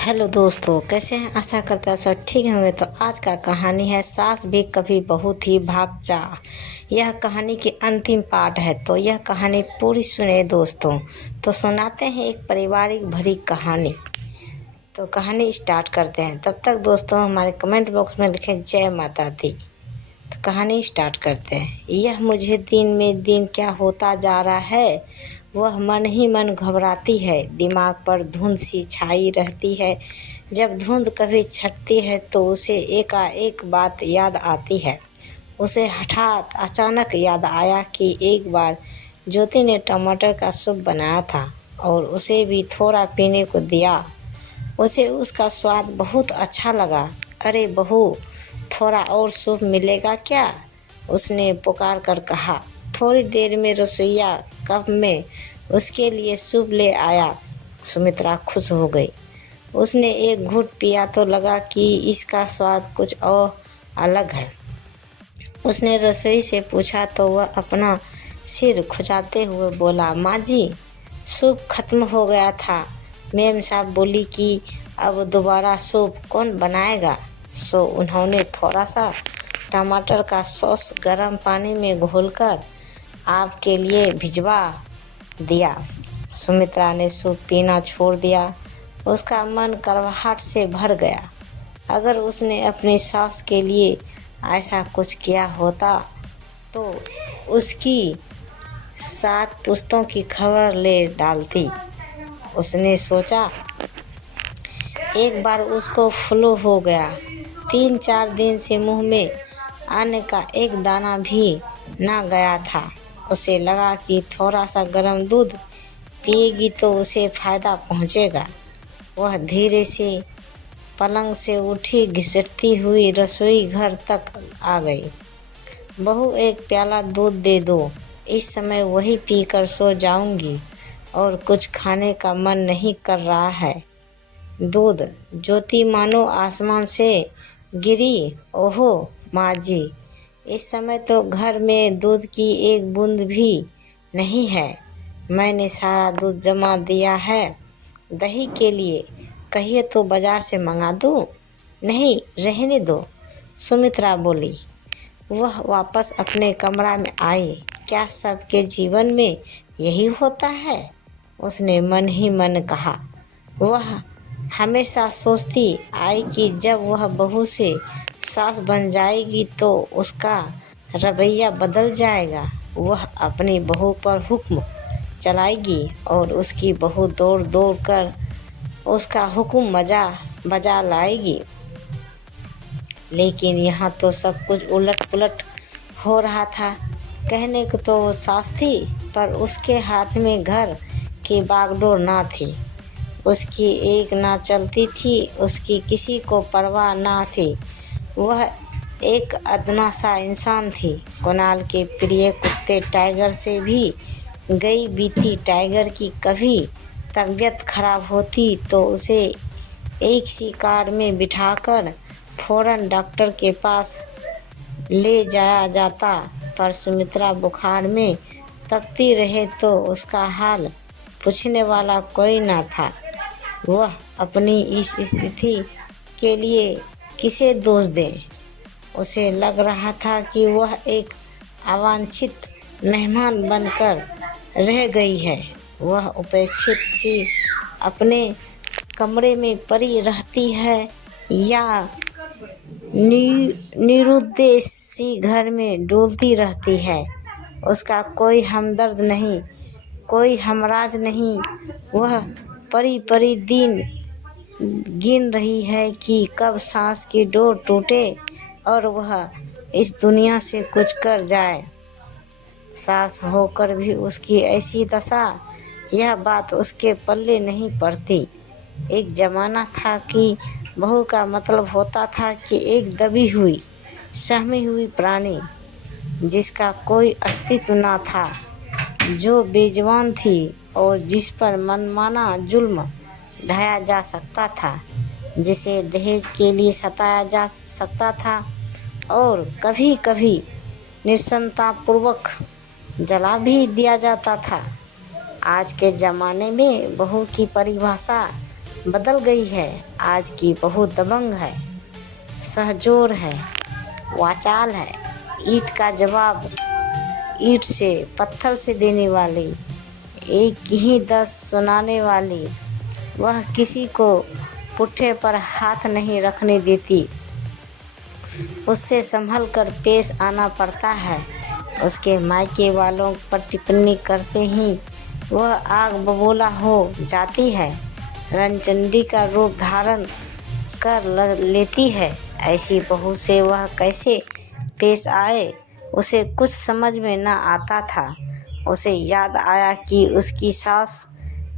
Hello दोस्तों, कैसे हैं? आशा करता है सब ठीक होंगे। तो आज का कहानी है सास भी कभी बहू थी भाग जा। यह कहानी की अंतिम पार्ट है, तो यह कहानी पूरी सुने दोस्तों। तो सुनाते हैं एक पारिवारिक भरी कहानी। तो कहानी स्टार्ट करते हैं। तब तक दोस्तों हमारे कमेंट बॉक्स में लिखें जय माता दी। तो कहानी स्टार्ट करते हैं। यह मुझे दिन में दिन क्या होता जा रहा है, वह मन ही मन घबराती है। दिमाग पर धुंध सी छाई रहती है। जब धुंध कभी छटती है तो उसे एकाएक बात याद आती है। उसे हठात अचानक याद आया कि एक बार ज्योति ने टमाटर का सूप बनाया था और उसे भी थोड़ा पीने को दिया। उसे उसका स्वाद बहुत अच्छा लगा। अरे बहू, थोड़ा और सूप मिलेगा क्या? उसने पुकार कर कहा। थोड़ी देर में रसोइया कप में उसके लिए सूप ले आया। सुमित्रा खुश हो गई। उसने एक घूंट पिया तो लगा कि इसका स्वाद कुछ और अलग है। उसने रसोई से पूछा तो वह अपना सिर खुजाते हुए बोला, माँ जी, सूप खत्म हो गया था। मेम साहब बोली कि अब दोबारा सूप कौन बनाएगा। सो उन्होंने थोड़ा सा टमाटर का सॉस गर्म पानी में घोलकर आपके लिए भिजवा दिया। सुमित्रा ने सूप पीना छोड़ दिया। उसका मन कड़वाहट से भर गया। अगर उसने अपनी सास के लिए ऐसा कुछ किया होता तो उसकी 7 पुश्तों की खबर ले डालती। उसने सोचा। एक बार उसको फ्लू हो गया। 3-4 दिन से मुंह में अन्न का एक दाना भी ना गया था। उसे लगा कि थोड़ा सा गर्म दूध पिएगी तो उसे फ़ायदा पहुंचेगा। वह धीरे से पलंग से उठी, घिसटती हुई रसोई घर तक आ गई। बहू, एक प्याला दूध दे दो। इस समय वही पीकर सो जाऊंगी और कुछ खाने का मन नहीं कर रहा है। दूध? ज्योति मानो आसमान से गिरी। ओहो माँ जी, इस समय तो घर में दूध की एक बूंद भी नहीं है। मैंने सारा दूध जमा दिया है। दही के लिए कहिए तो बाजार से मंगा दूँ? नहीं, रहने दो, सुमित्रा बोली। वह वापस अपने कमरा में आई। क्या सबके जीवन में यही होता है? उसने मन ही मन कहा। वह हमेशा सोचती आई कि जब वह बहू से सास बन जाएगी तो उसका रवैया बदल जाएगा। वह अपनी बहू पर हुक्म चलाएगी और उसकी बहू दौड़ दौड़ कर उसका हुक्म बजा लाएगी। लेकिन यहाँ तो सब कुछ उलट पुलट हो रहा था। कहने को तो वो सास थी, पर उसके हाथ में घर की बागडोर ना थी। उसकी एक ना चलती थी, उसकी किसी को परवाह ना थी। वह एक अदना सा इंसान थी। कुणाल के प्रिय कुत्ते टाइगर से भी गई बीती। टाइगर की कभी तबीयत खराब होती तो उसे एक सी कार में बिठाकर फौरन डॉक्टर के पास ले जाया जाता। पर सुमित्रा बुखार में तपती रहे तो उसका हाल पूछने वाला कोई न था। वह अपनी इस स्थिति के लिए किसे दोष दे? उसे लग रहा था कि वह एक अवांछित मेहमान बनकर रह गई है। वह उपेक्षित सी अपने कमरे में पड़ी रहती है या निरुद्देश सी घर में डोलती रहती है। उसका कोई हमदर्द नहीं, कोई हमराज नहीं। वह परी परी दिन गिन रही है कि कब सांस की डोर टूटे और वह इस दुनिया से कुछ कर जाए। सास होकर भी उसकी ऐसी दशा, यह बात उसके पल्ले नहीं पड़ती। एक ज़माना था कि बहू का मतलब होता था कि एक दबी हुई, सहमी हुई प्राणी, जिसका कोई अस्तित्व न था, जो बेजुबान थी और जिस पर मनमाना जुल्म ढाया जा सकता था, जिसे दहेज के लिए सताया जा सकता था और कभी कभी निस्संतापूर्वक जला भी दिया जाता था। आज के ज़माने में बहू की परिभाषा बदल गई है। आज की बहू दबंग है, सहजोर है, वाचाल है, ईंट का जवाब ईंट से, पत्थर से देने वाली, एक ही 10 सुनाने वाली। वह किसी को पुट्ठे पर हाथ नहीं रखने देती, उससे संभल कर पेश आना पड़ता है। उसके मायके वालों पर टिप्पणी करते ही वह आग बबूला हो जाती है, रणचंडी का रूप धारण कर लेती है। ऐसी बहू से वह कैसे पेश आए, उसे कुछ समझ में न आता था। उसे याद आया कि उसकी सास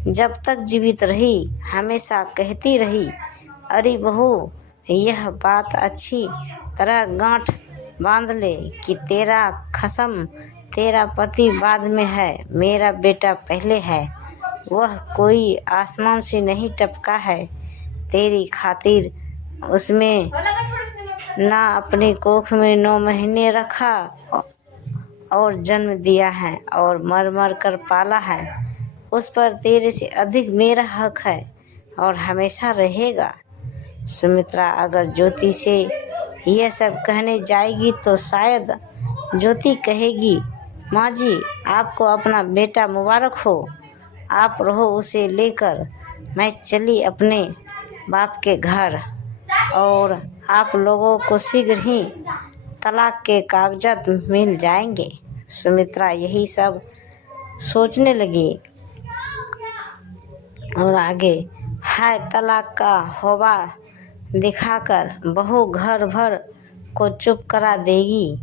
जब तक जीवित रही हमेशा कहती रही, अरे बहू, यह बात अच्छी तरह गांठ बांध ले कि तेरा खसम तेरा पति बाद में है, मेरा बेटा पहले है। वह कोई आसमान से नहीं टपका है, तेरी खातिर उसमें ना अपनी कोख में 9 महीने रखा और जन्म दिया है और मर मर कर पाला है। उस पर तेरे से अधिक मेरा हक है और हमेशा रहेगा। सुमित्रा अगर ज्योति से यह सब कहने जाएगी तो शायद ज्योति कहेगी, माँ जी, आपको अपना बेटा मुबारक हो, आप रहो उसे लेकर, मैं चली अपने बाप के घर और आप लोगों को शीघ्र ही तलाक के कागजात मिल जाएंगे। सुमित्रा यही सब सोचने लगी और आगे, हाय तलाक का हौवा दिखाकर बहू घर भर को चुप करा देगी।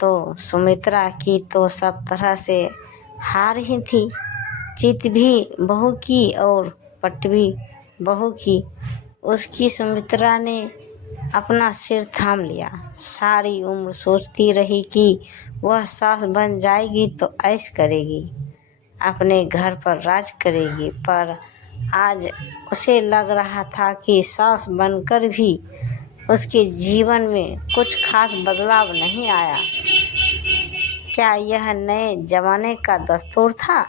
तो सुमित्रा की तो सब तरह से हार ही थी। चित भी बहू की और पट भी बहू की। उसकी सुमित्रा ने अपना सिर थाम लिया। सारी उम्र सोचती रही कि वह सास बन जाएगी तो ऐश करेगी, अपने घर पर राज करेगी, पर आज उसे लग रहा था कि सास बनकर भी उसके जीवन में कुछ खास बदलाव नहीं आया। क्या यह नए जमाने का दस्तूर था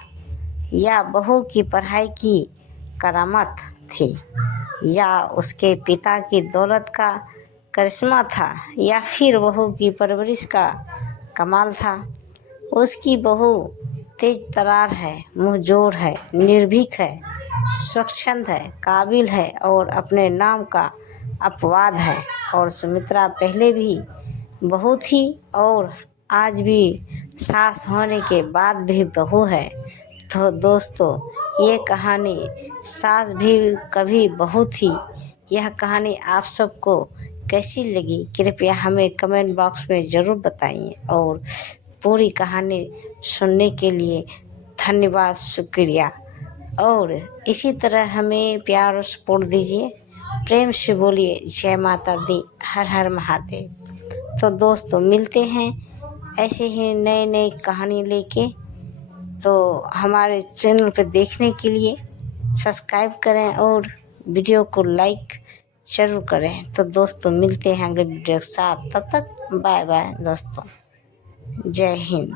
या बहू की पढ़ाई की करामत थी या उसके पिता की दौलत का करिश्मा था या फिर बहू की परवरिश का कमाल था। उसकी बहू तेज तरार है, मुंहजोर है, निर्भीक है, स्वच्छंद है, काबिल है और अपने नाम का अपवाद है। और सुमित्रा पहले भी बहू थी और आज भी सास होने के बाद भी बहू है। तो दोस्तों, ये कहानी सास भी कभी बहू थी, यह कहानी आप सबको कैसी लगी कृपया हमें कमेंट बॉक्स में ज़रूर बताइए और पूरी कहानी सुनने के लिए धन्यवाद, शुक्रिया। और इसी तरह हमें प्यार और सपोर्ट दीजिए। प्रेम से बोलिए जय माता दी, हर हर महादेव। तो दोस्तों, मिलते हैं ऐसे ही नए नए कहानी लेके। तो हमारे चैनल पर देखने के लिए सब्सक्राइब करें और वीडियो को लाइक ज़रूर करें। तो दोस्तों, मिलते हैं अगले वीडियो के साथ। तब तक बाय बाय दोस्तों, जय हिंद।